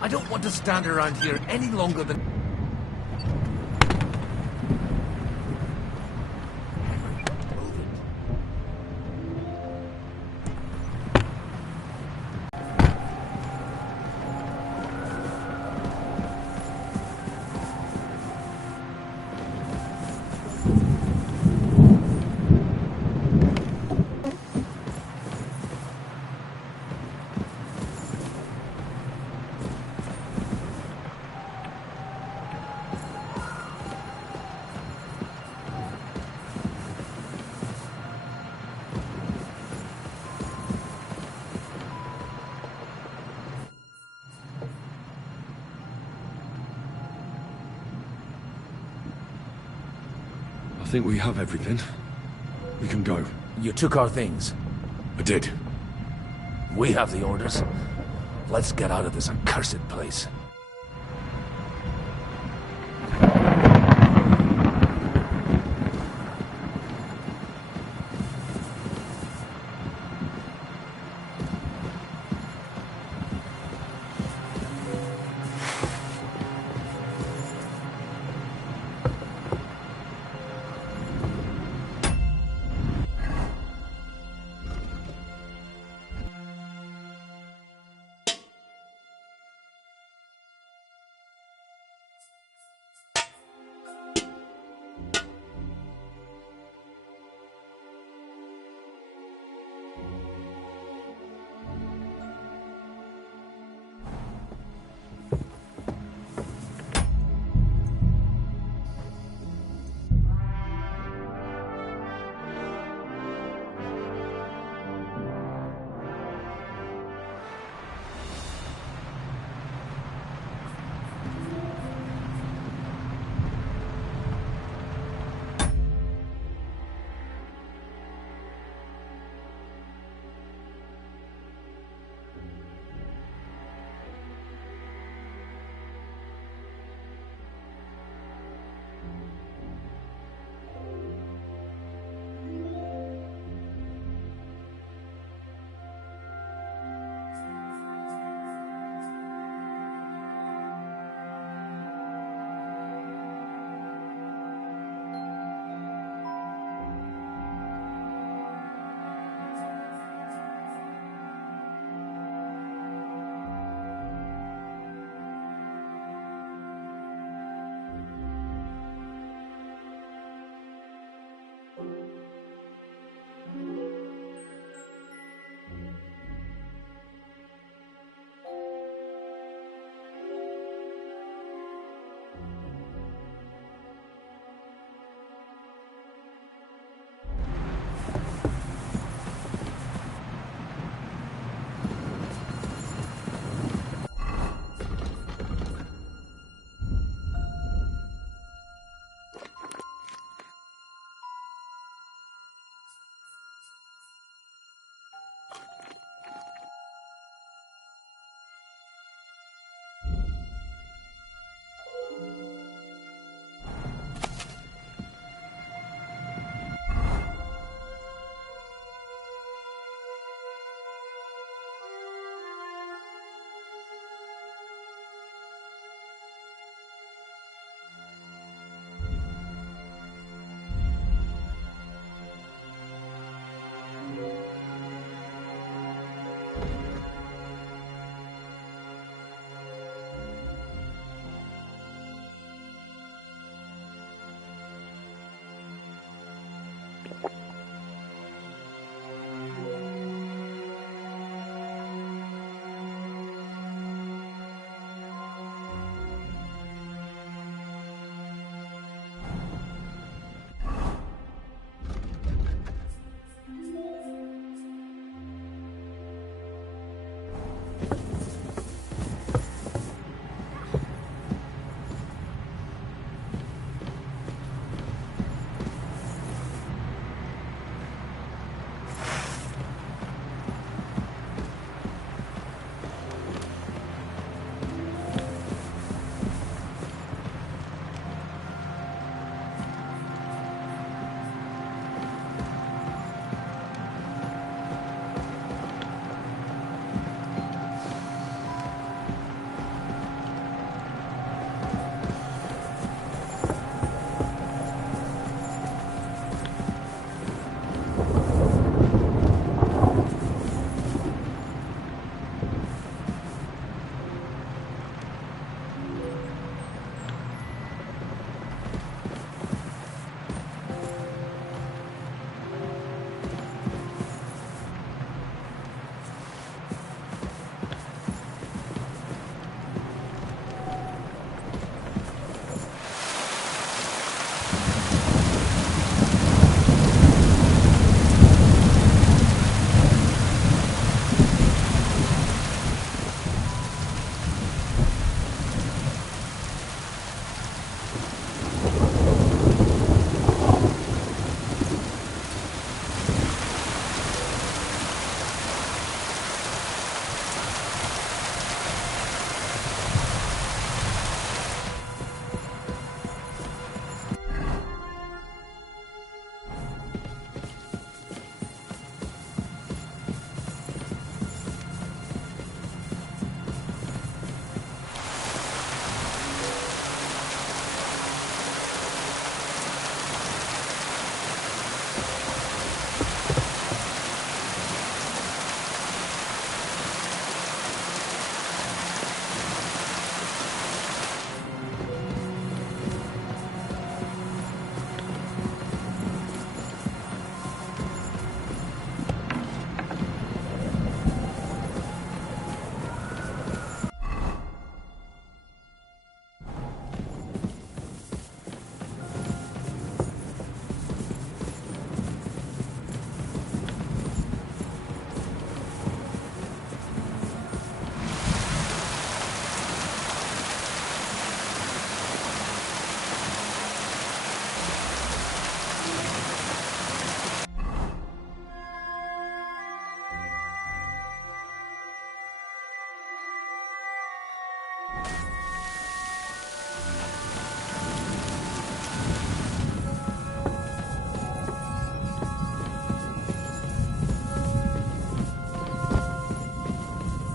I don't want to stand around here any longer than... I think we have everything. We can go. You took our things. I did. We have the orders. Let's get out of this accursed place.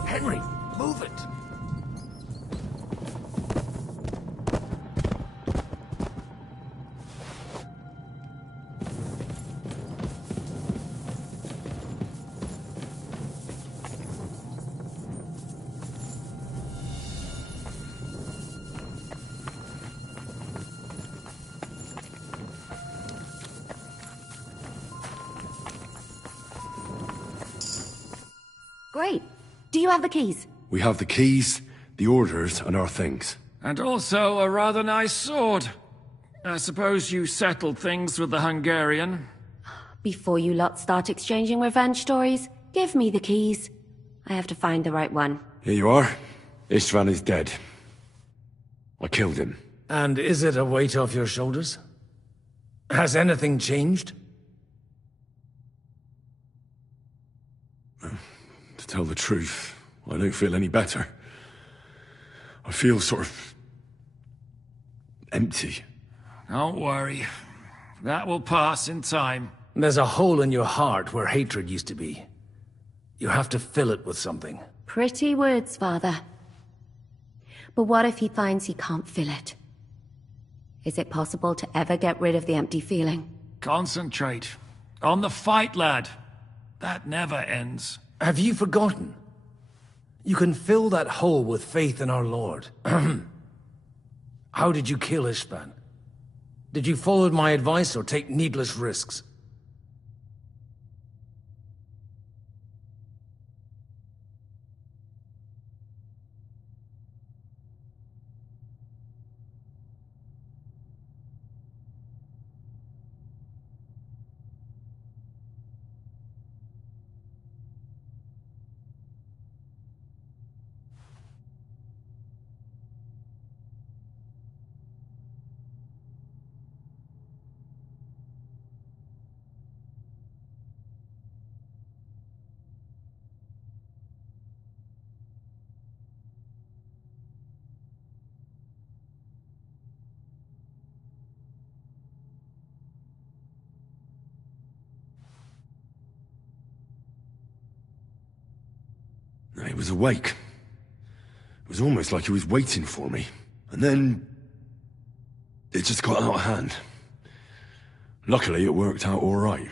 Henry, move it! Great. Do you have the keys? We have the keys, the orders, and our things. And also a rather nice sword. I suppose you settled things with the Hungarian. Before you lot start exchanging revenge stories, give me the keys. I have to find the right one. Here you are. Istvan is dead. I killed him. And is it a weight off your shoulders? Has anything changed? To tell the truth, I don't feel any better. I feel sort of empty. Don't worry. That will pass in time. There's a hole in your heart where hatred used to be. You have to fill it with something. Pretty words, Father. But what if he finds he can't fill it? Is it possible to ever get rid of the empty feeling? Concentrate. On the fight, lad. That never ends. Have you forgotten? You can fill that hole with faith in our Lord. How did you kill Istvan? Did you follow my advice or take needless risks? He was awake. It was almost like he was waiting for me. And then... it just got out of hand. Luckily, it worked out all right.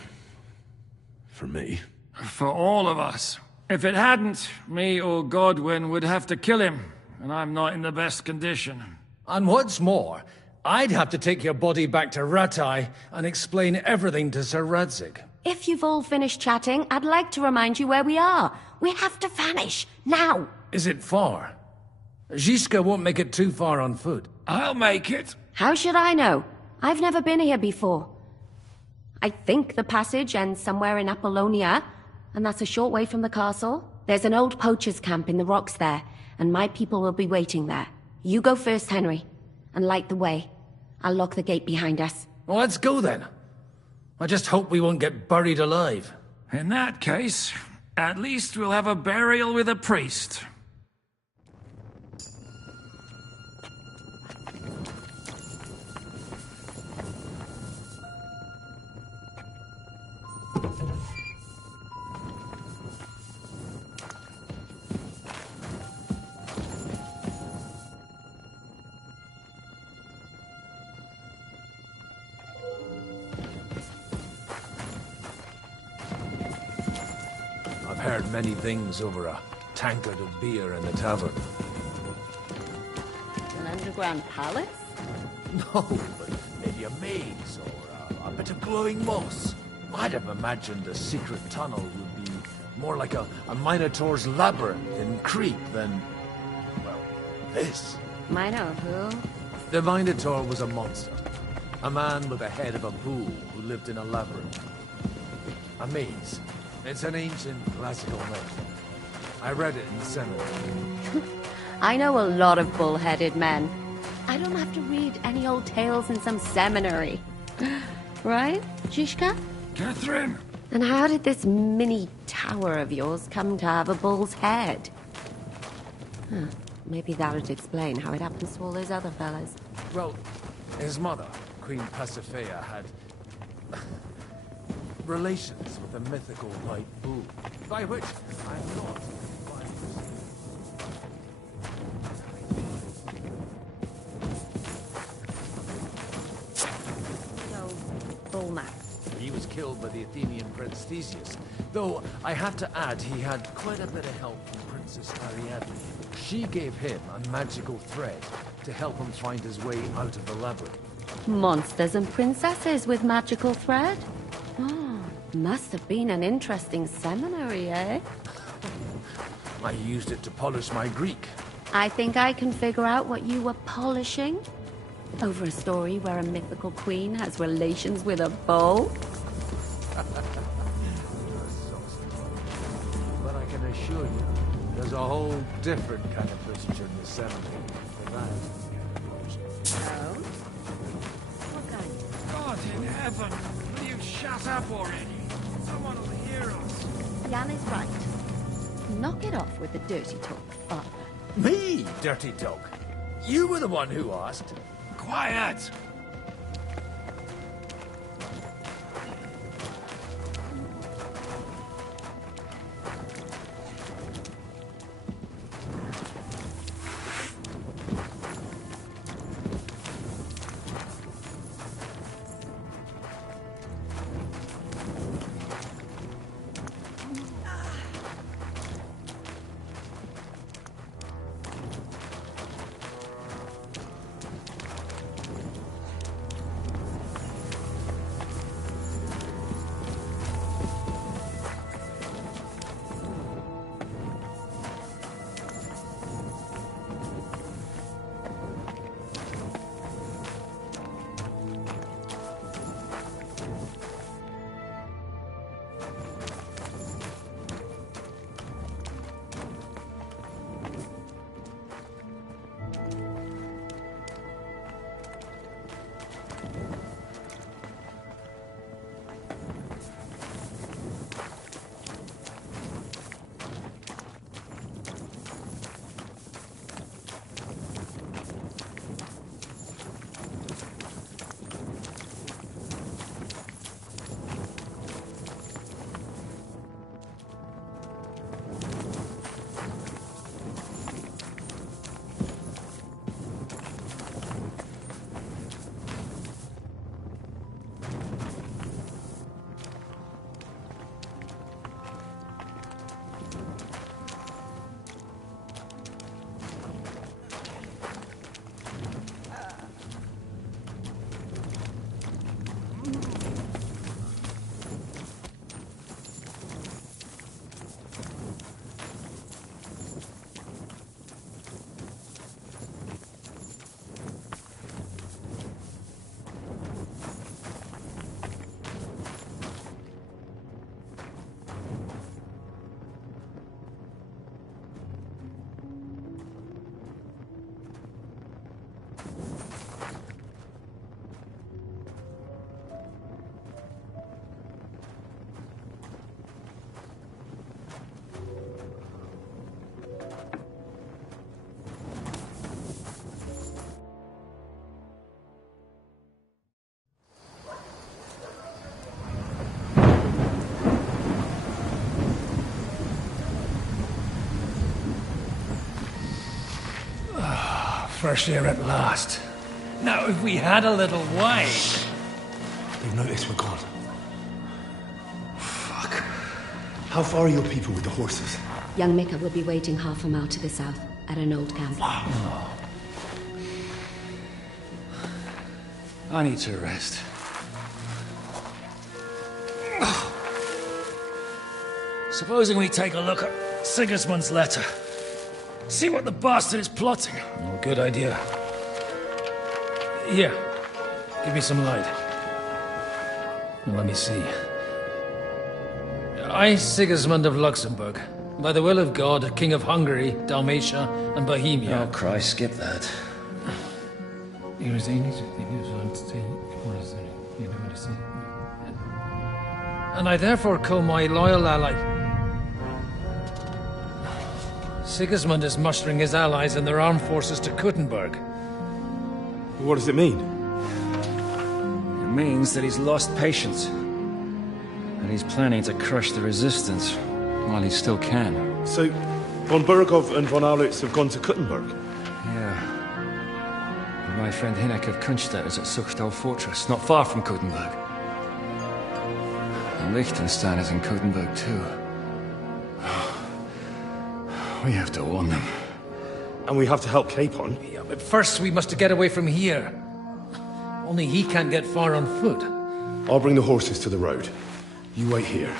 For me. For all of us. If it hadn't, me or Godwin would have to kill him, and I'm not in the best condition. And what's more, I'd have to take your body back to Ratai and explain everything to Sir Radzig. If you've all finished chatting, I'd like to remind you where we are. We have to vanish, now! Is it far? Zizka won't make it too far on foot. I'll make it. How should I know? I've never been here before. I think the passage ends somewhere in Apollonia, and that's a short way from the castle. There's an old poacher's camp in the rocks there, and my people will be waiting there. You go first, Henry, and light the way. I'll lock the gate behind us. Well, let's go then. I just hope we won't get buried alive. In that case, at least we'll have a burial with a priest. I've heard many things over a tankard of beer in the tavern. An underground palace? No, but maybe a maze or a bit of glowing moss. I'd have imagined a secret tunnel would be more like a Minotaur's labyrinth in Crete than, well, this. Mino who? The Minotaur was a monster. A man with the head of a bull who lived in a labyrinth. A maze. It's an ancient classical myth. I read it in the seminary. I know a lot of bull-headed men. I don't have to read any old tales in some seminary. Right, Zizka? Catherine! And how did this mini tower of yours come to have a bull's head? Huh. Maybe that would explain how it happens to all those other fellas. Well, his mother, Queen Pasiphae, had relations with a mythical white bull, by which I'm not. So, Bullman. He was killed by the Athenian Prince Theseus, though I have to add he had quite a bit of help from Princess Ariadne. She gave him a magical thread to help him find his way out of the labyrinth. Monsters and princesses with magical thread? Oh, must have been an interesting seminary, eh? I used it to polish my Greek. I think I can figure out what you were polishing. Over a story where a mythical queen has relations with a bull? But I can assure you, there's a whole different kind of literature in the seminary for that. Oh? What kind? God in heaven, will you shut up already? Someone will hear us. Jan is right. Knock it off with the dirty talk, father. Me, dirty dog. You were the one who asked. Quiet! Fresh air at last. Now, if we had a little wine... They've noticed we're gone. Fuck. How far are your people with the horses? Young Mika will be waiting half a mile to the south, at an old camp. I need to rest. Supposing we take a look at Sigismund's letter. See what the bastard is plotting. Oh, good idea. Here, give me some light. Now, let me see. I, Sigismund of Luxembourg, by the will of God, King of Hungary, Dalmatia, and Bohemia. Oh, Christ, skip that. And I therefore call my loyal ally... Sigismund is mustering his allies and their armed forces to Kuttenberg. What does it mean? It means that he's lost patience. And he's planning to crush the resistance while he still can. So, von Burgov and von Aulitz have gone to Kuttenberg? Yeah. And my friend Hinek of Kunstadt is at Suchtal Fortress, not far from Kuttenberg. And Liechtenstein is in Kuttenberg too. We have to warn them. And we have to help Capon? Yeah, but first we must get away from here. Only he can't get far on foot. I'll bring the horses to the road. You wait here.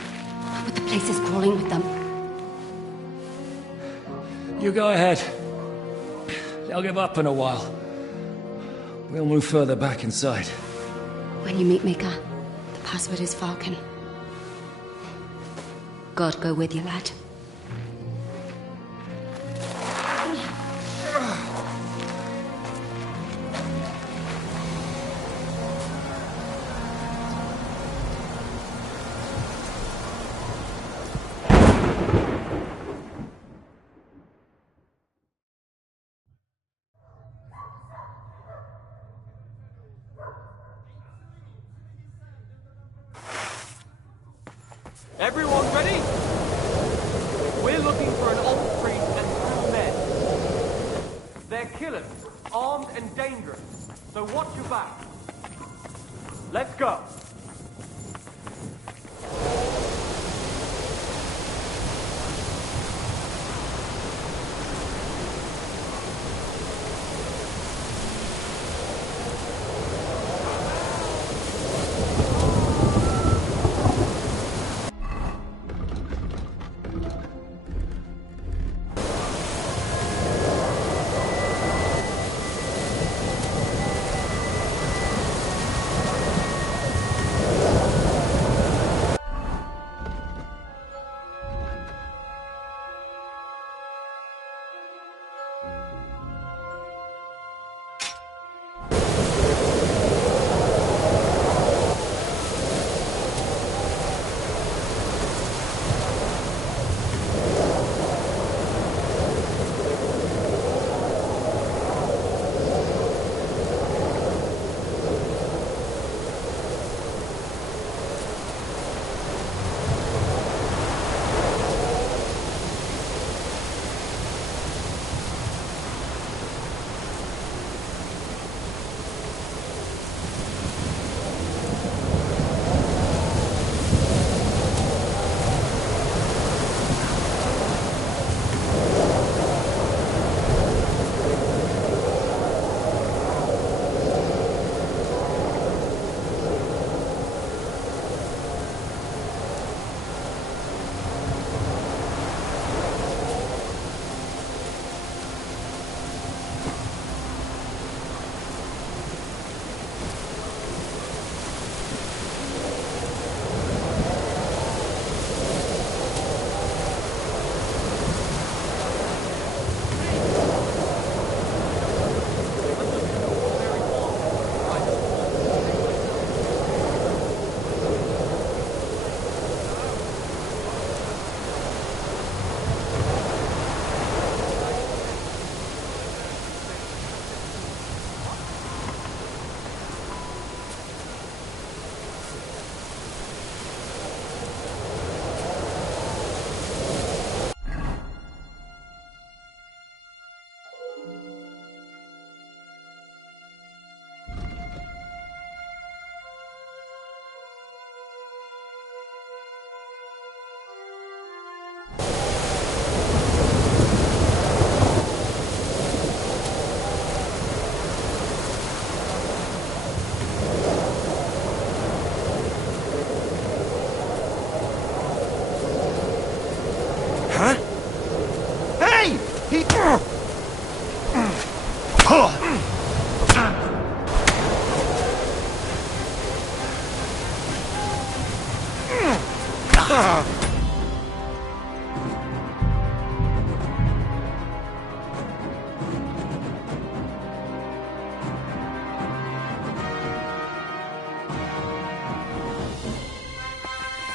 But the place is crawling with them. You go ahead. They'll give up in a while. We'll move further back inside. When you meet Mika, the password is Falcon. God go with you, lad. Everyone ready? We're looking for an old priest and 2 men. They're killers, armed and dangerous, so watch your back. Let's go.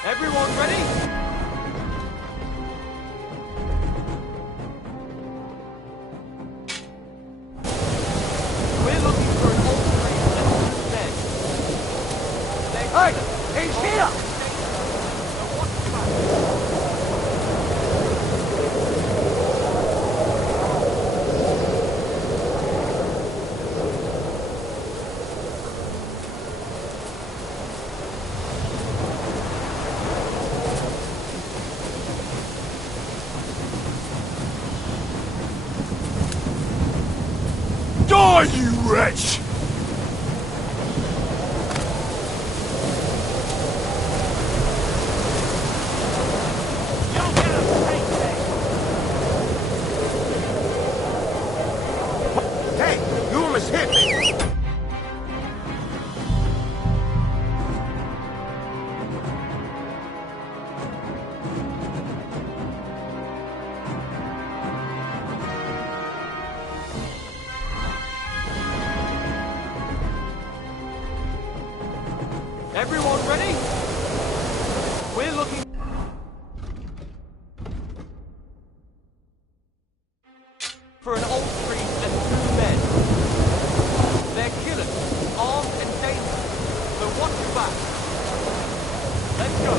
Everyone ready? here! So watch your back. Die, you wretch! You'll get a paycheck! Hey, you almost hit me! Everyone ready? We're looking for an old priest and 2 men. They're killers, armed and dangerous, so watch your back. Let's go.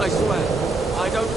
I swear, I don't...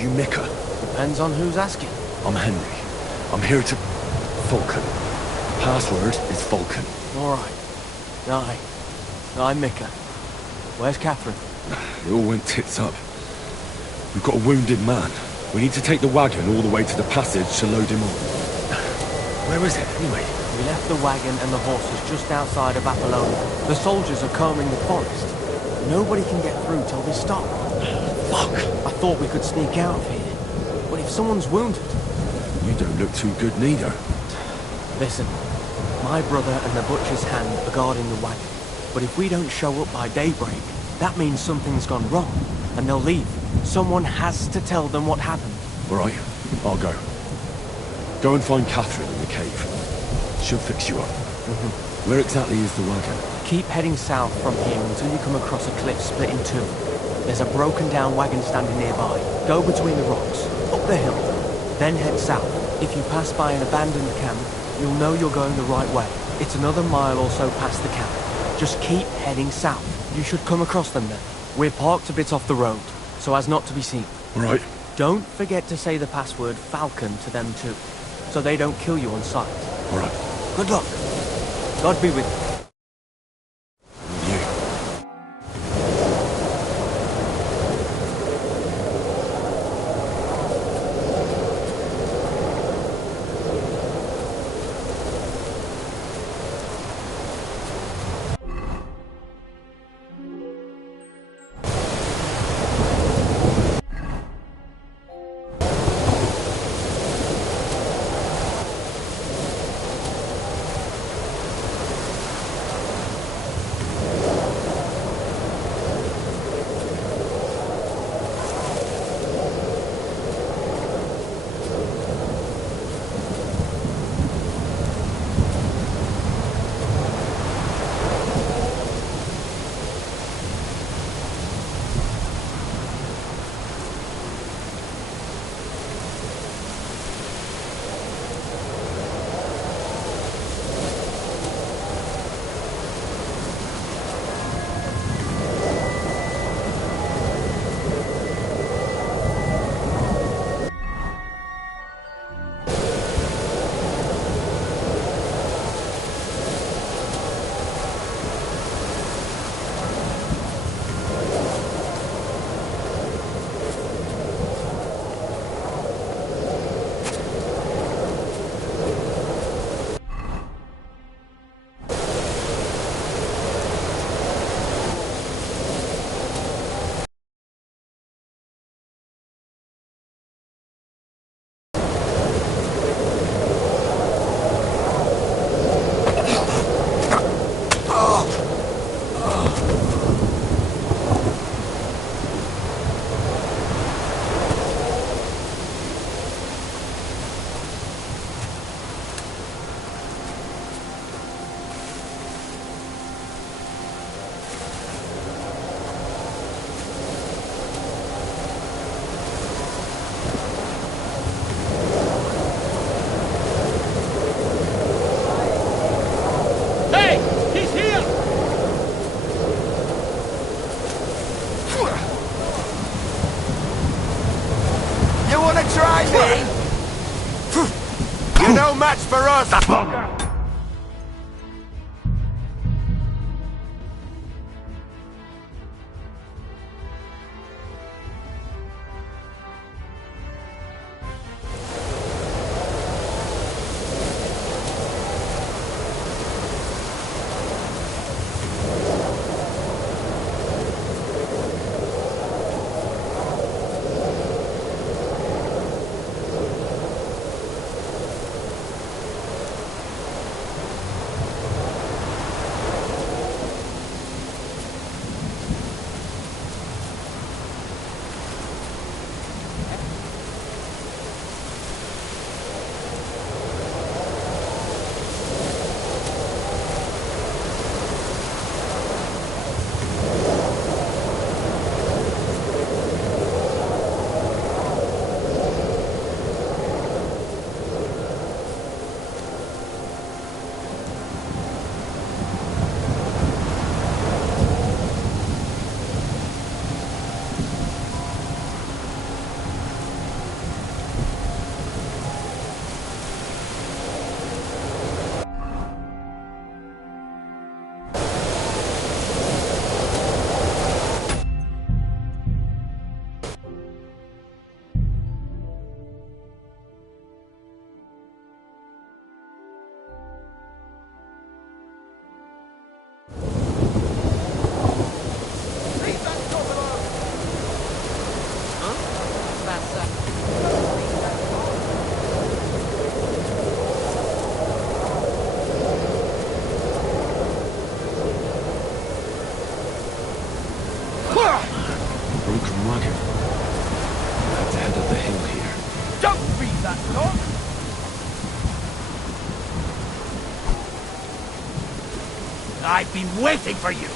You Mika? Depends on who's asking. I'm Henry. I'm here to... Falcon. Password is Falcon. Alright. I'm Mika. Where's Catherine? It all went tits up. We've got a wounded man. We need to take the wagon all the way to the passage to load him on. Where is it, anyway? We left the wagon and the horses just outside of Apollonia. The soldiers are combing the forest. Nobody can get through till they stop. Fuck! I thought we could sneak out of here. But if someone's wounded... You don't look too good neither. Listen, my brother and the butcher's hand are guarding the wagon. But if we don't show up by daybreak, that means something's gone wrong. And they'll leave. Someone has to tell them what happened. All right, I'll go. Go and find Catherine in the cave. She'll fix you up. Where exactly is the wagon? Keep heading south from here until you come across a cliff split in two. There's a broken down wagon standing nearby. Go between the rocks, up the hill, then head south. If you pass by an abandoned camp, you'll know you're going the right way. It's another mile or so past the camp. Just keep heading south. You should come across them then. We're parked a bit off the road, so as not to be seen. All right. Don't forget to say the password Falcon to them too, so they don't kill you on sight. All right. Good luck. God be with you. With you. match for us! Broken wagon. We'll have to head up the hill here. Don't beat that dog! I've been waiting for you!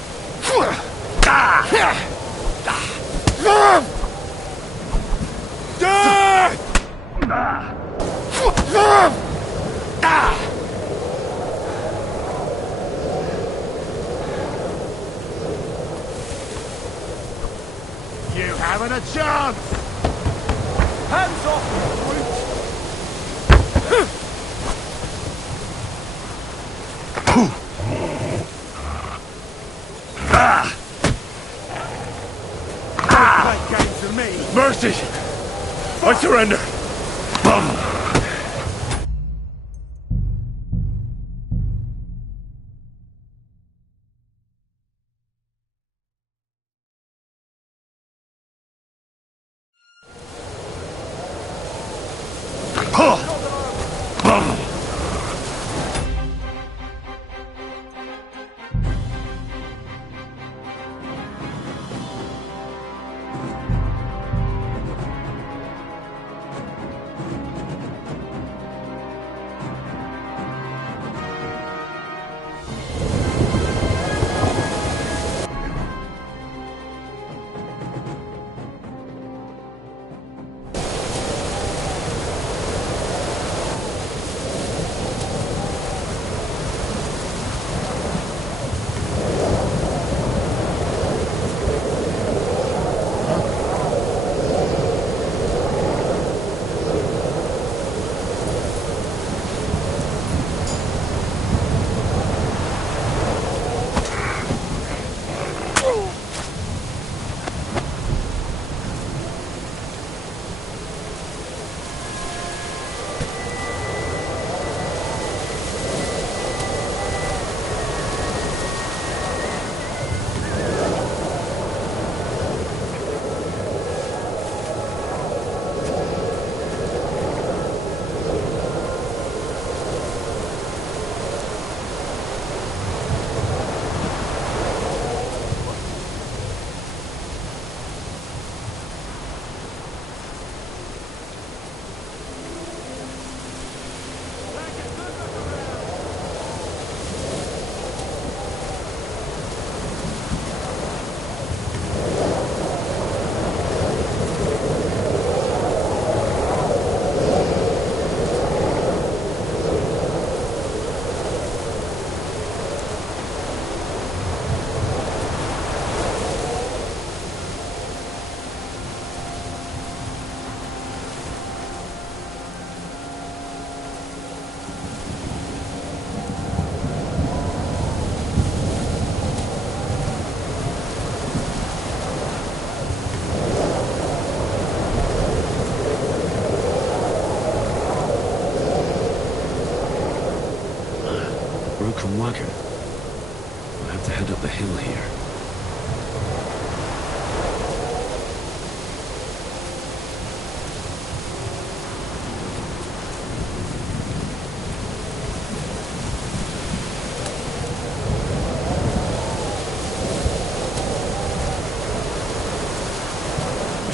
You haven't a chance! Hands off, you brute! Don't play games with me! Mercy! I surrender!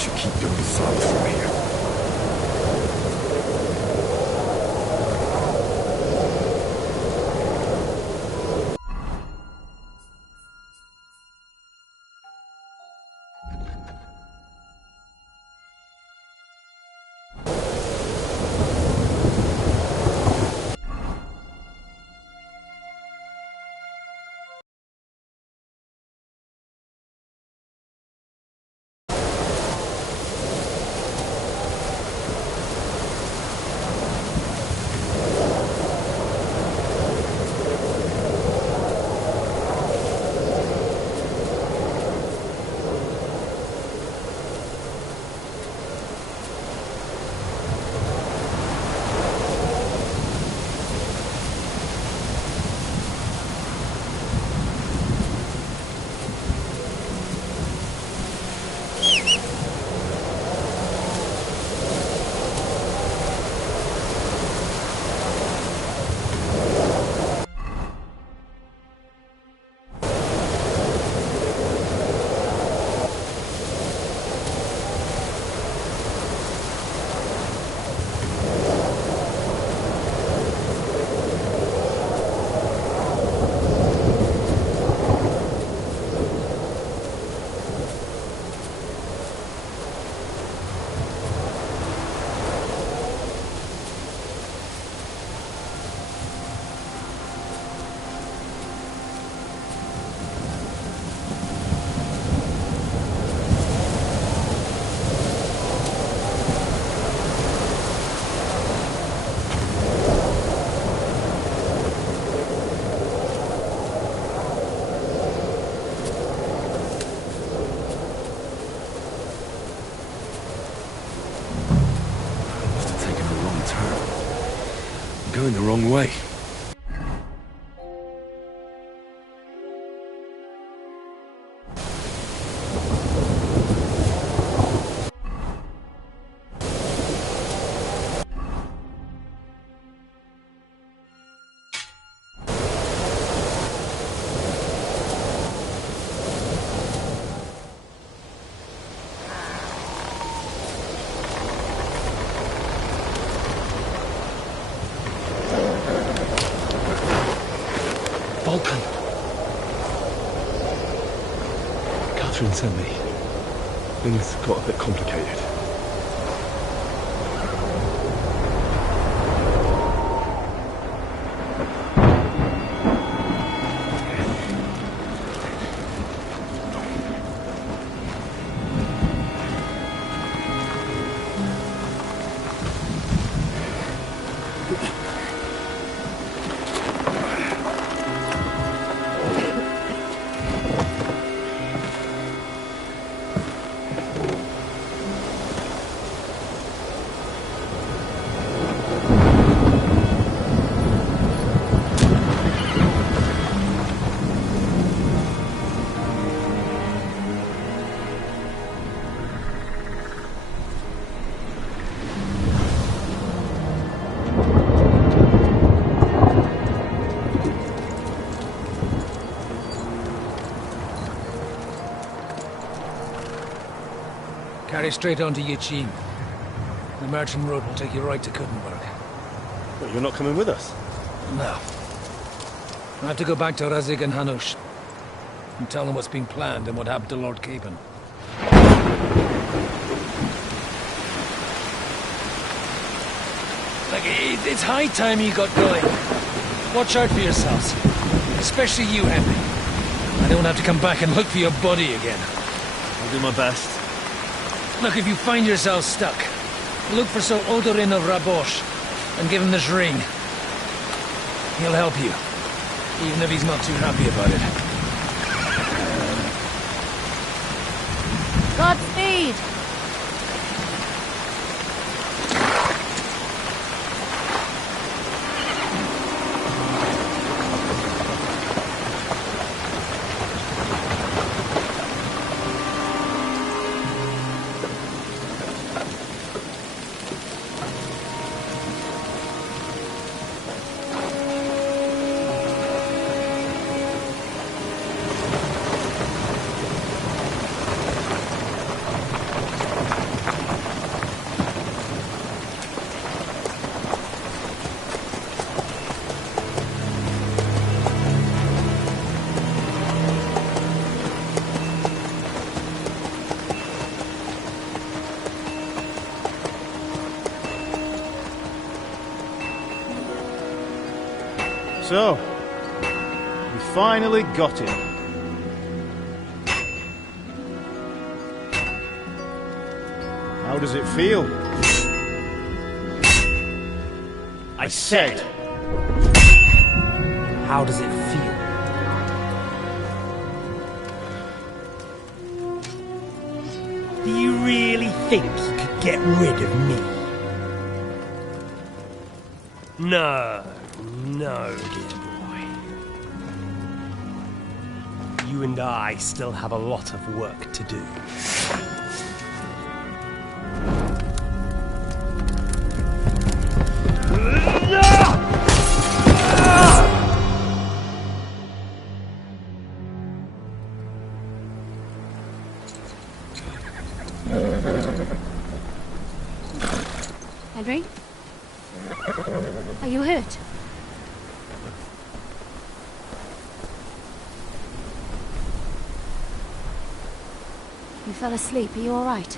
should keep going south from here. Going the wrong way. Vulcan. Catherine sent me. Things got a bit complicated. Carry straight on to Yichin. The merchant road will take you right to Kuttenberg. But you're not coming with us? No. I have to go back to Razig and Hanush and tell them what's been planned and what happened to Lord Capon. It's high time you got going. Watch out for yourselves. Especially you, Henry. I don't have to come back and look for your body again. I'll do my best. Look, if you find yourself stuck, look for Sir Odorin of Rabosh and give him this ring. He'll help you, even if he's not too happy about it. Godspeed! So, we finally got it. How does it feel? I said, how does it feel? Do you really think you could get rid of me? No, no, dear boy. You and I still have a lot of work to do. Henry? Are you hurt? You fell asleep. Are you all right?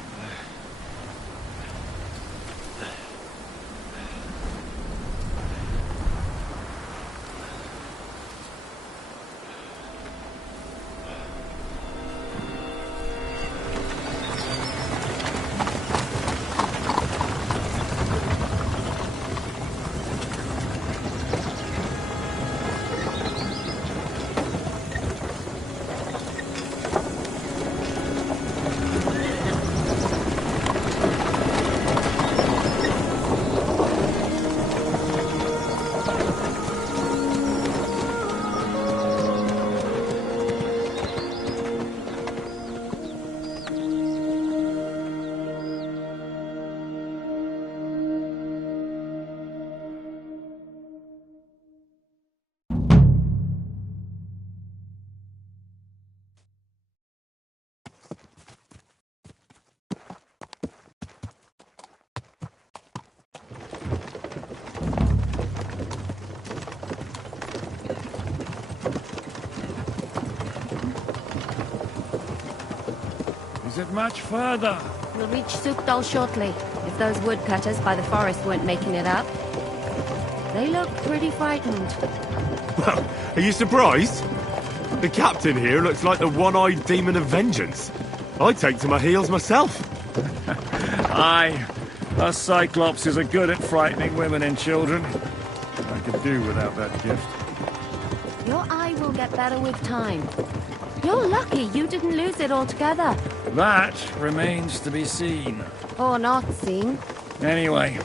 Is it much further? We'll reach Sukdal shortly, if those woodcutters by the forest weren't making it up. They look pretty frightened. Well, are you surprised? The captain here looks like the one-eyed demon of vengeance. I'd take to my heels myself. Aye, us Cyclopses are good at frightening women and children. I could do without that gift. Your eye will get better with time. You're lucky you didn't lose it altogether. That remains to be seen. Or not seen. Anyway,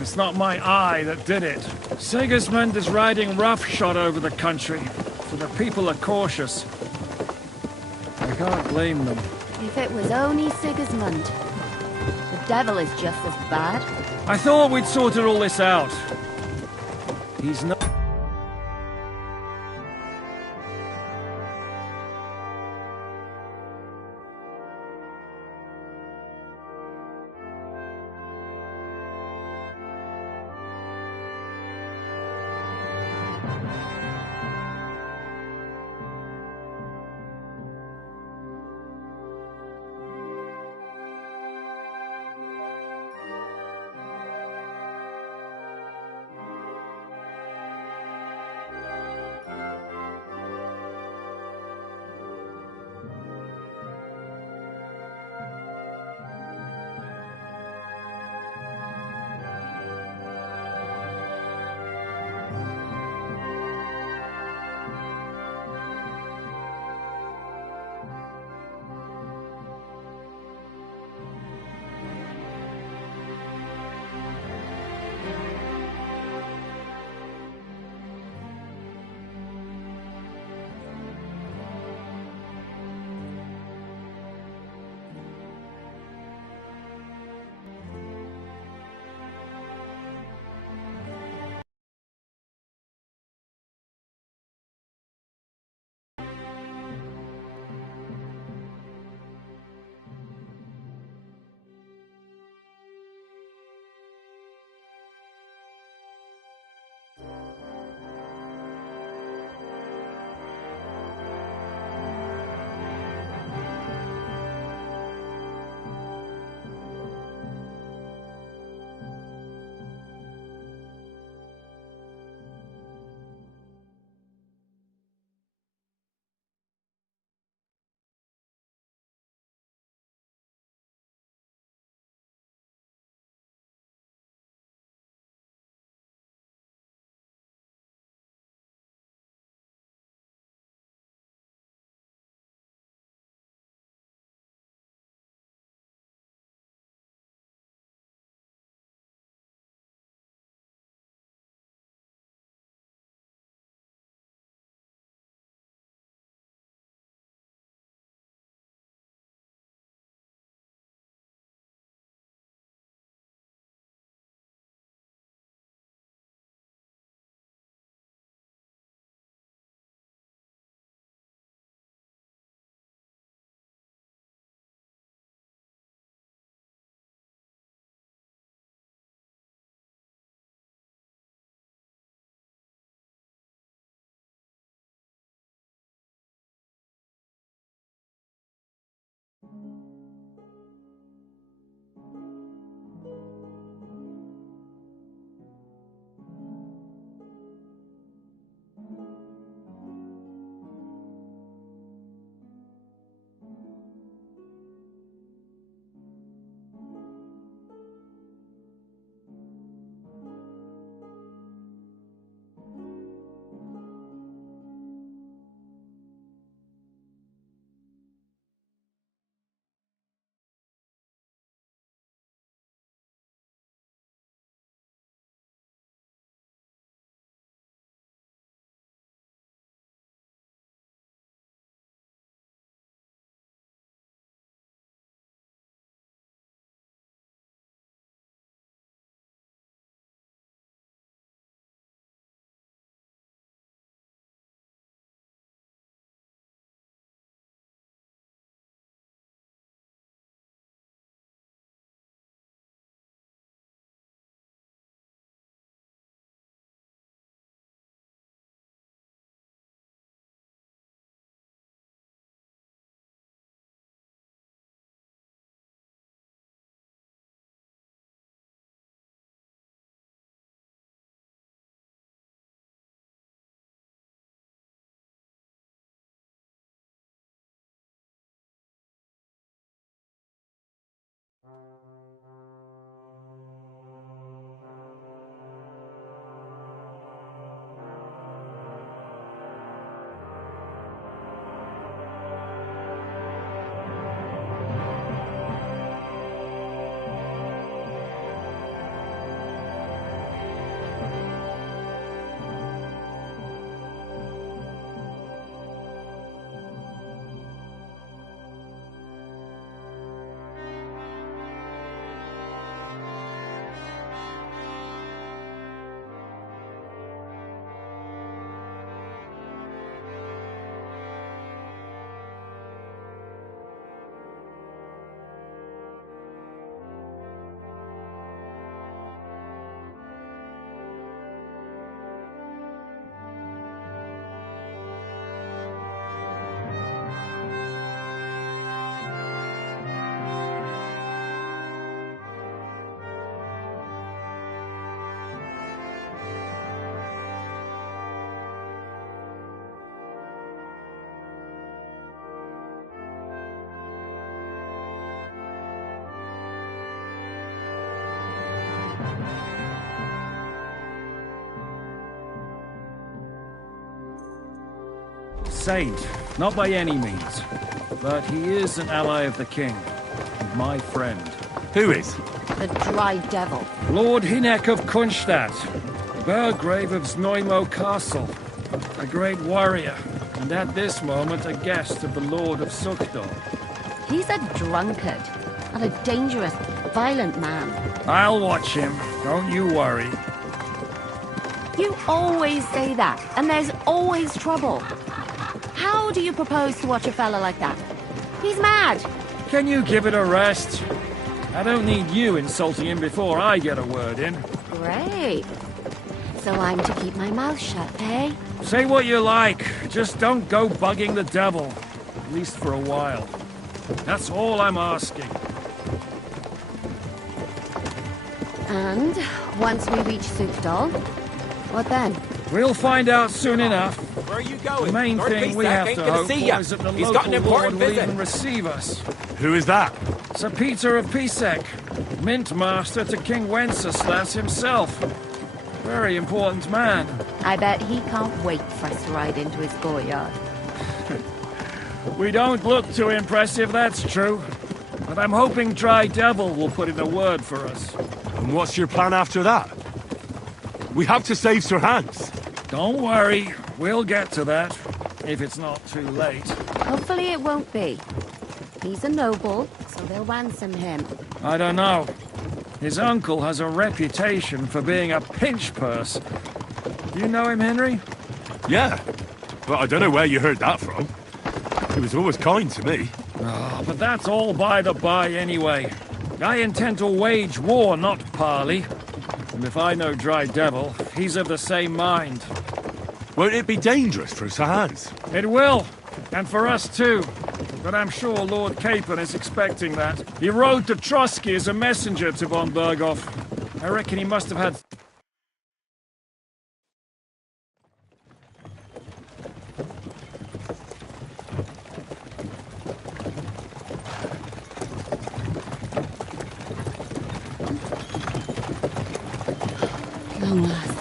it's not my eye that did it. Sigismund is riding roughshod over the country, so the people are cautious. I can't blame them. If it was only Sigismund. The devil is just as bad. I thought we'd sorted all this out. He's not... saint, not by any means. But he is an ally of the king, and my friend. Who is? The Dry Devil. Lord Hinek of Kunstadt, Burgrave of Znojmo Castle, a great warrior, and at this moment a guest of the Lord of Sukdor. He's a drunkard, and a dangerous, violent man. I'll watch him, don't you worry. You always say that, and there's always trouble. How do you propose to watch a fella like that? He's mad. Can you give it a rest? I don't need you insulting him before I get a word in. Great. So I'm to keep my mouth shut, eh? Say what you like, just don't go bugging the devil. At least for a while. That's all I'm asking. And once we reach Sukdal, what then? We'll find out soon enough. Where are you going? The main Lord thing we Beestak have ain't to gonna hope see for ya. is that the He's got an local lord important will visit. even receive us. Who is that? Sir Peter of Pisek, Mint Master to King Wenceslas himself. Very important man. I bet he can't wait for us to ride into his courtyard. We don't look too impressive, that's true. But I'm hoping Dry Devil will put in a word for us. And what's your plan after that? We have to save Sir Hans. Don't worry, we'll get to that, if it's not too late. Hopefully it won't be. He's a noble, so they'll ransom him. I don't know. His uncle has a reputation for being a pinch purse. Do you know him, Henry? Yeah, but I don't know where you heard that from. He was always kind to me. Oh, but that's all by the by anyway. I intend to wage war, not parley. And if I know Dry Devil, he's of the same mind. Won't it be dangerous for Sir Hans? It will, and for us too. But I'm sure Lord Capon is expecting that. He rode to Trotsky as a messenger to von Berghoff. I reckon he must have had... Long last.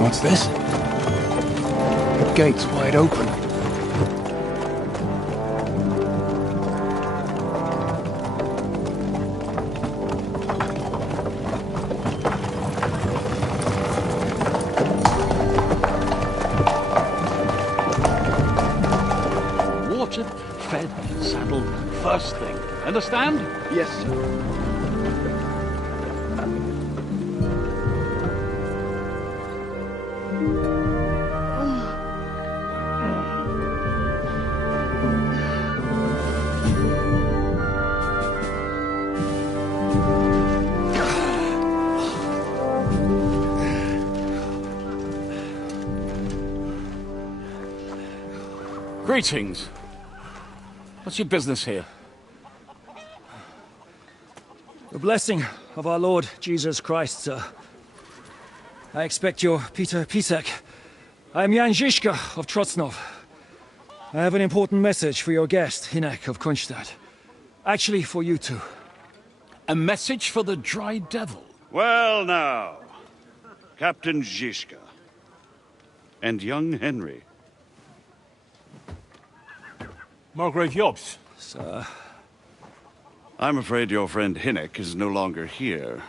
What's this? The gate's wide open. Watered, fed, saddled, first thing. Understand? Yes, sir. Greetings. What's your business here? The blessing of our Lord Jesus Christ, sir. I expect you're Peter Pisek. I am Jan Žižka of Trocnov. I have an important message for your guest, Hinek of Kunstadt. Actually, for you two. A message for the Dry Devil. Well now, Captain Žižka and young Henry. Margrave Jobs. Sir. I'm afraid your friend Hinek is no longer here.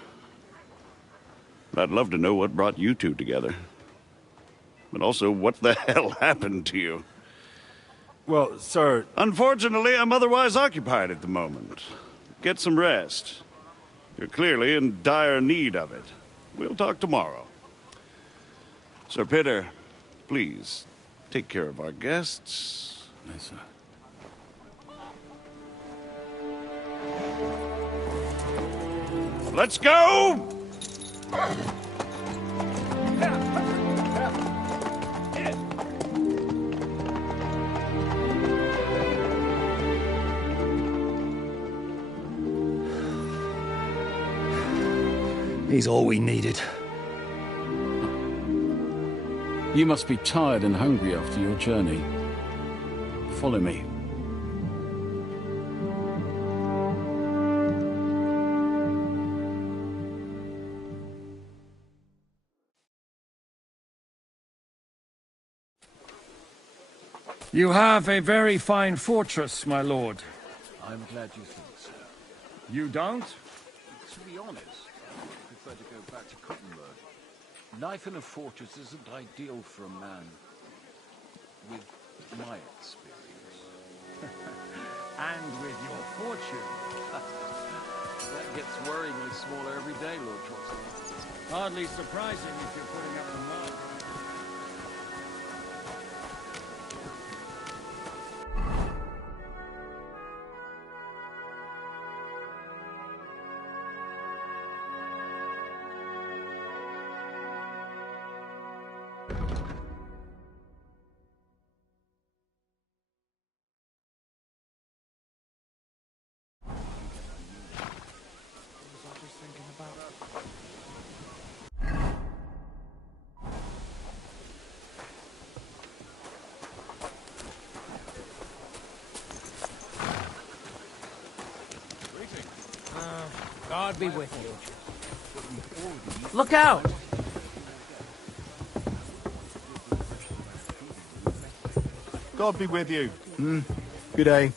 I'd love to know what brought you two together. But also, what the hell happened to you? Well, sir... Unfortunately, I'm otherwise occupied at the moment. Get some rest. You're clearly in dire need of it. We'll talk tomorrow. Sir Peter, please, take care of our guests. Yes, sir. Let's go! He's all we needed. You must be tired and hungry after your journey. Follow me. You have a very fine fortress, my lord. I'm glad you think so. You don't? To be honest, I prefer to go back to Kuttenberg. Life in a fortress isn't ideal for a man with my experience. And with your fortune. That gets worryingly smaller every day, Lord Troxel. Hardly surprising if you're putting up the mud. God be with you. Look out! God be with you. Good day.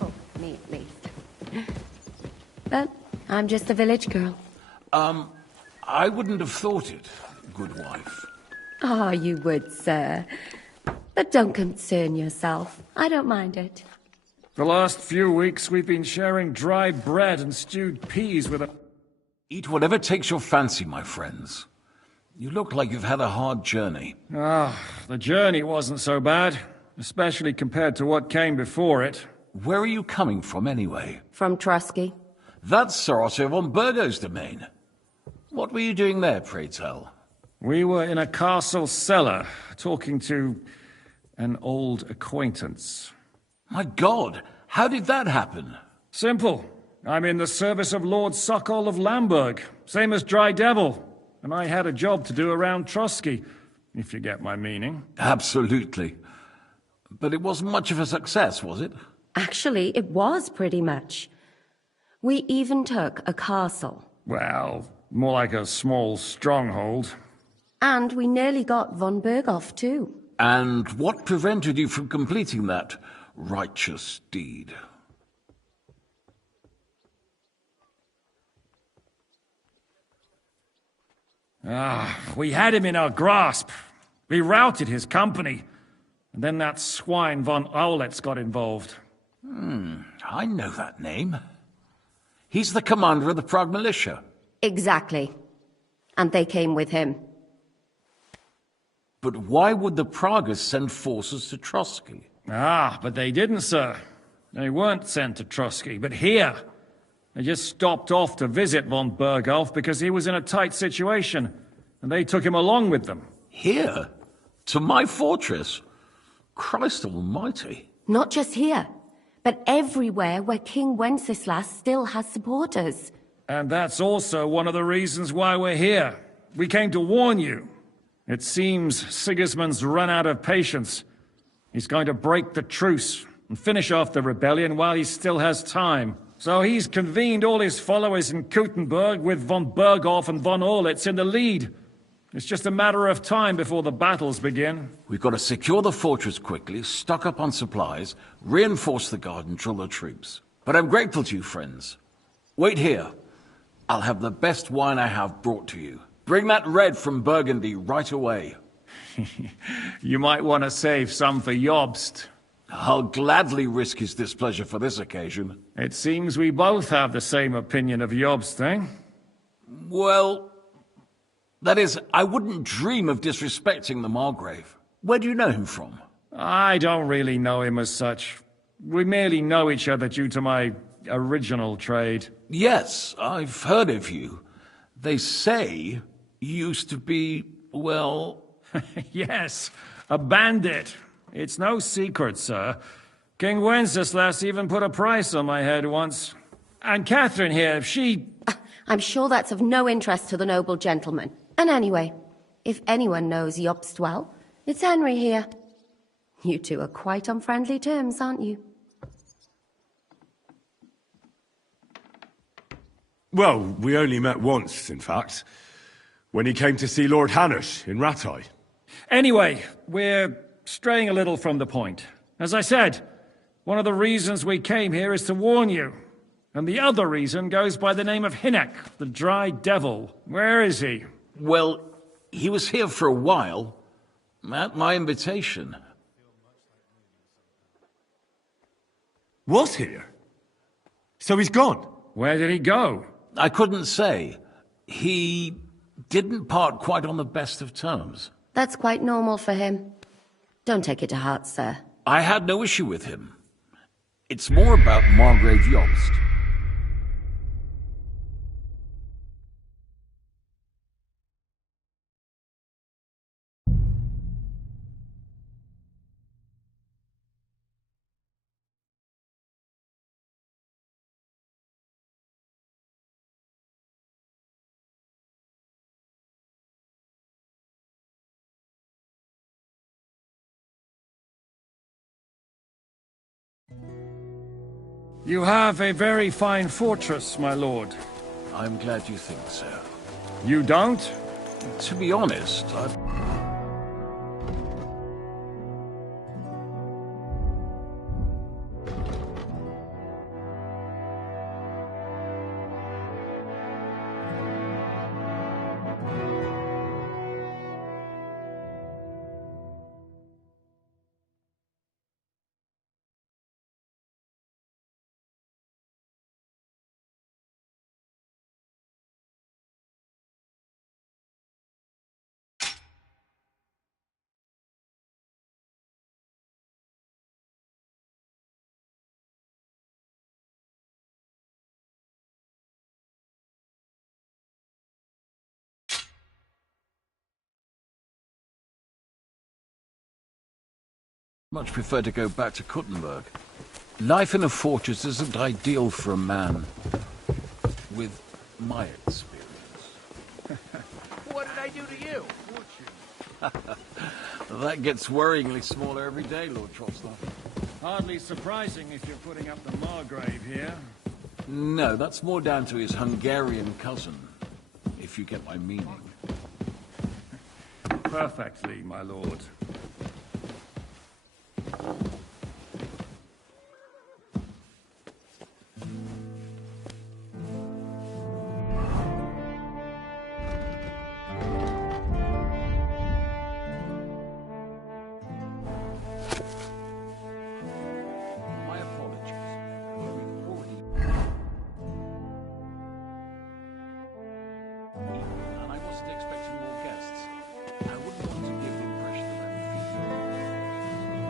Oh, me at least. But I'm just a village girl. I wouldn't have thought it, good wife. Oh, you would, sir. But don't concern yourself. I don't mind it. The last few weeks we've been sharing dry bread and stewed peas with a... Eat whatever takes your fancy, my friends. You look like you've had a hard journey. The journey wasn't so bad, especially compared to what came before it. Where are you coming from, anyway? From Trusky. That's Sir Otto von Burgo's domain. What were you doing there, pray tell? We were in a castle cellar, talking to an old acquaintance. My God, how did that happen? Simple. I'm in the service of Lord Sokol of Lamberg, same as Dry Devil, and I had a job to do around Trusky, if you get my meaning. Absolutely. But it wasn't much of a success, was it? Actually, it was pretty much. We even took a castle. Well, more like a small stronghold. And we nearly got von Berghoff, too. And what prevented you from completing that righteous deed? We had him in our grasp. We routed his company. And then that swine von Aulitz got involved. I know that name. He's the commander of the Prague militia. Exactly. And they came with him. But why would the Praguers send forces to Trusky? But they didn't, sir. They weren't sent to Trusky, but here. They just stopped off to visit von Berghoff because he was in a tight situation, and they took him along with them. Here? To my fortress? Christ almighty. Not just here, but everywhere where King Wenceslas still has supporters. And that's also one of the reasons why we're here. We came to warn you. It seems Sigismund's run out of patience. He's going to break the truce and finish off the rebellion while he still has time. So he's convened all his followers in Kuttenberg with von Berghoff and von Aulitz in the lead. It's just a matter of time before the battles begin. We've got to secure the fortress quickly, stock up on supplies, reinforce the guard and drill the troops. But I'm grateful to you, friends. Wait here. I'll have the best wine I have brought to you. Bring that red from Burgundy right away. You might want to save some for Jobst. I'll gladly risk his displeasure for this occasion. It seems we both have the same opinion of Jobst, eh? Well, that is, I wouldn't dream of disrespecting the Margrave. Where do you know him from? I don't really know him as such. We merely know each other due to my original trade. Yes, I've heard of you. They say you used to be, well... Yes, a bandit. It's no secret, sir. King Wenceslas even put a price on my head once. And Catherine here, she... I'm sure that's of no interest to the noble gentleman. And anyway, if anyone knows Jobst well, it's Henry here. You two are quite on friendly terms, aren't you? Well, we only met once, in fact. When he came to see Lord Hanush in Rattay. Anyway, we're straying a little from the point. As I said, one of the reasons we came here is to warn you. And the other reason goes by the name of Hinek, the Dry Devil. Where is he? Well, he was here for a while, at my invitation. Was here? So he's gone? Where did he go? I couldn't say. He didn't part quite on the best of terms. That's quite normal for him. Don't take it to heart, sir. I had no issue with him. It's more about Margrave Jobst. You have a very fine fortress, my lord. I'm glad you think so. You don't? To be honest, much prefer to go back to Kuttenberg. Life in a fortress isn't ideal for a man with my experience. What did I do to you? That gets worryingly smaller every day, Lord Trotsnov. Hardly surprising if you're putting up the Margrave here. No, that's more down to his Hungarian cousin, if you get my meaning. Perfectly, my lord. My apologies. We've already... And I wasn't expecting more guests. I wouldn't want to give the impression that I'm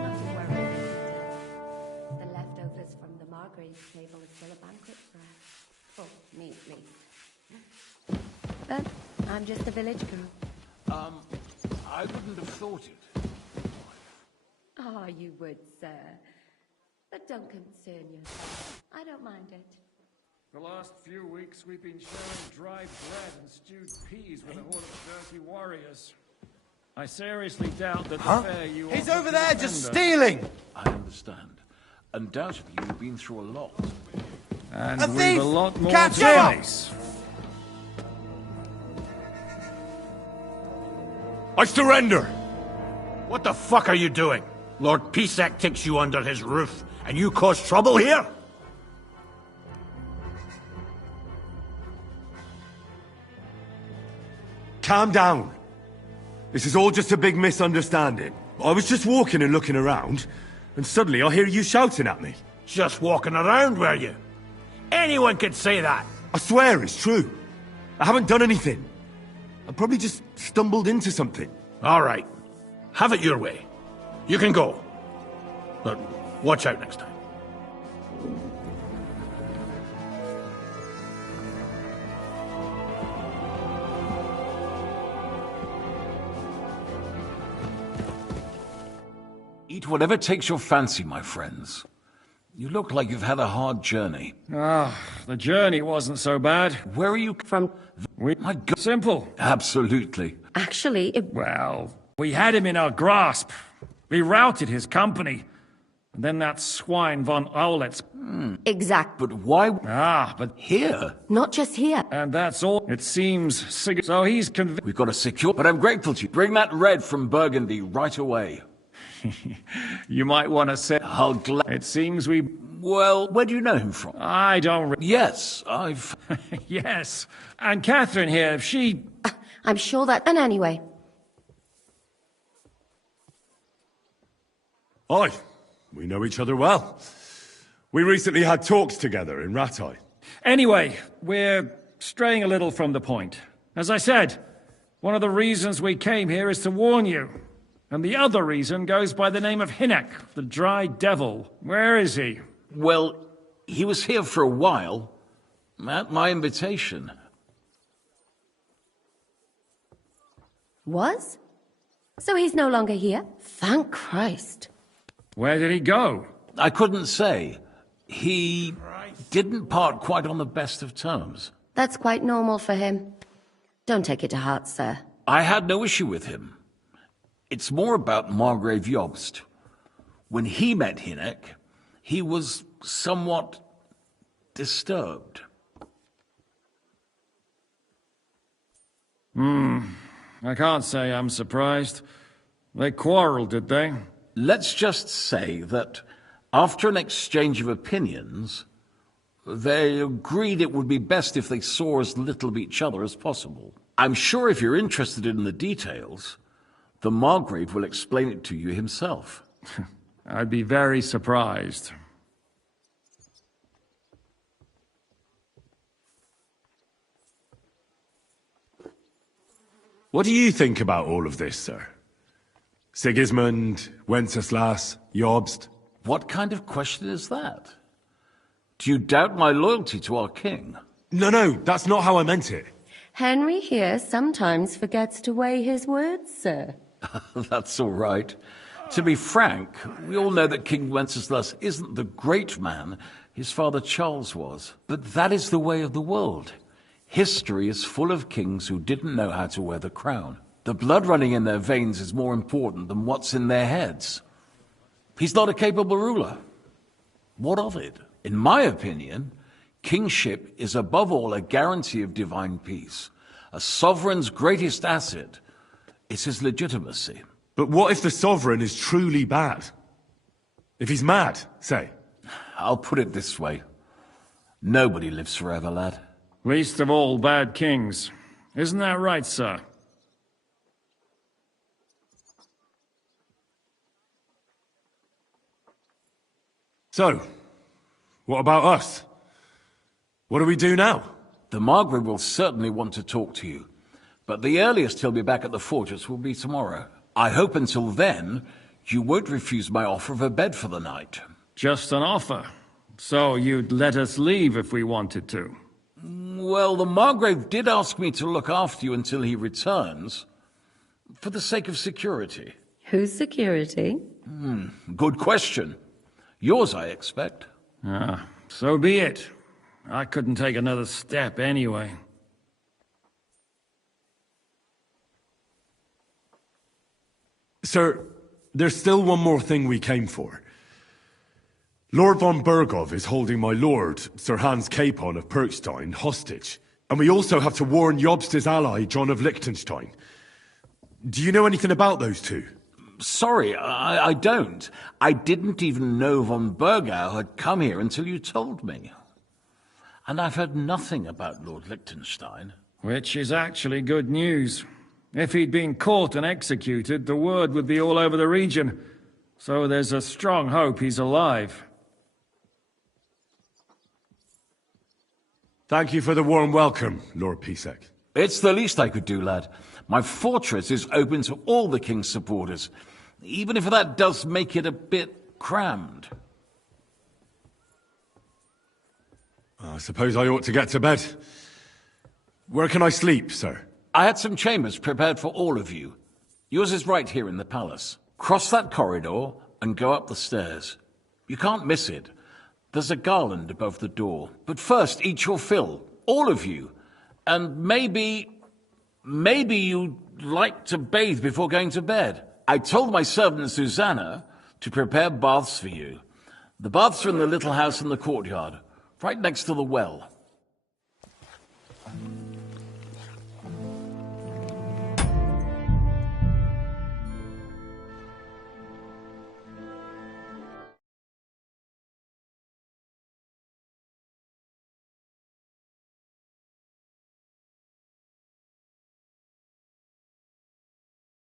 Not to worry. The leftovers from the Margrave's table is still a banquet for us. For me, at least. But I'm just a village girl. I wouldn't have thought it. Oh, you would, sir. But don't concern yourself. I don't mind it. The last few weeks we've been sharing dry bread and stewed peas with a horde of dirty warriors. I seriously doubt that the fare you He's offer over to there the just vendor- stealing! I understand. Undoubtedly, you've been through a lot. And A we've thief! a lot more Catch to him! face. I surrender! What the fuck are you doing? Lord Pisak takes you under his roof, and you cause trouble here? Calm down. This is all just a big misunderstanding. I was just walking and looking around, and suddenly I hear you shouting at me. Just walking around, were you? Anyone could say that. I swear it's true. I haven't done anything. I probably just stumbled into something. All right. Have it your way. You can go. But watch out next time. Eat whatever takes your fancy, my friends. You look like you've had a hard journey. Ah, the journey wasn't so bad. Where are you From... My God. Simple. Absolutely. Actually, it... Well, we had him in our grasp. We routed his company. And then that swine von Owletz. Exact. But why But here? Not just here. and that's all. It seems so he's convinced. We've got to secure, but I'm grateful to you. Bring that red from Burgundy right away. You might want to say. I'll It seems we. Well, where do you know him from? I don't. Yes, I've... Yes. And Catherine here, she. I'm sure that... And anyway, Aye, we know each other well. We recently had talks together in Rattay. Anyway, we're straying a little from the point. As I said, one of the reasons we came here is to warn you. And the other reason goes by the name of Hinek, the Dry Devil. Where is he? Well, he was here for a while. At my invitation. was? So he's no longer here? Thank Christ. Where did he go? I couldn't say. He didn't part quite on the best of terms. That's quite normal for him. Don't take it to heart, sir. I had no issue with him. It's more about Margrave Jobst. When he met Hinek, he was somewhat disturbed. I can't say I'm surprised. They quarreled, did they? Let's just say that after an exchange of opinions, they agreed it would be best if they saw as little of each other as possible. I'm sure if you're interested in the details, the Margrave will explain it to you himself. I'd be very surprised. What do you think about all of this, sir? Sigismund, Wenceslas, Jobst? What kind of question is that? Do you doubt my loyalty to our king? No, that's not how I meant it. Henry here sometimes forgets to weigh his words, sir. That's all right. To be frank, we all know that King Wenceslas isn't the great man his father Charles was. But that is the way of the world. History is full of kings who didn't know how to wear the crown. The blood running in their veins is more important than what's in their heads. He's not a capable ruler. What of it? In my opinion, kingship is above all a guarantee of divine peace. A sovereign's greatest asset is his legitimacy. But what if the sovereign is truly bad? If he's mad, say? I'll put it this way. Nobody lives forever, lad. Least of all bad kings. Isn't that right, sir? So, what about us? What do we do now? The Margrave will certainly want to talk to you, but the earliest he'll be back at the fortress will be tomorrow. I hope until then, you won't refuse my offer of a bed for the night. Just an offer. So you'd let us leave if we wanted to. Well, the Margrave did ask me to look after you until he returns, for the sake of security. Whose security? Good question. Yours, I expect. So be it. I couldn't take another step anyway. Sir, there's still one more thing we came for. Lord von Bergov is holding my lord, Sir Hans Capon of Perkstein, hostage. And we also have to warn Jobst's ally, John of Liechtenstein. Do you know anything about those two? Sorry, I don't. I didn't even know von Bergau had come here until you told me. And I've heard nothing about Lord Liechtenstein. Which is actually good news. If he'd been caught and executed, the word would be all over the region. So there's a strong hope he's alive. Thank you for the warm welcome, Lord Pisek. It's the least I could do, lad. My fortress is open to all the king's supporters, even if that does make it a bit crammed. I suppose I ought to get to bed. Where can I sleep, sir? I had some chambers prepared for all of you. Yours is right here in the palace. Cross that corridor and go up the stairs. You can't miss it. There's a garland above the door. But first, eat your fill. All of you. And maybe you'd like to bathe before going to bed. I told my servant Susanna to prepare baths for you. The baths are in the little house in the courtyard, right next to the well.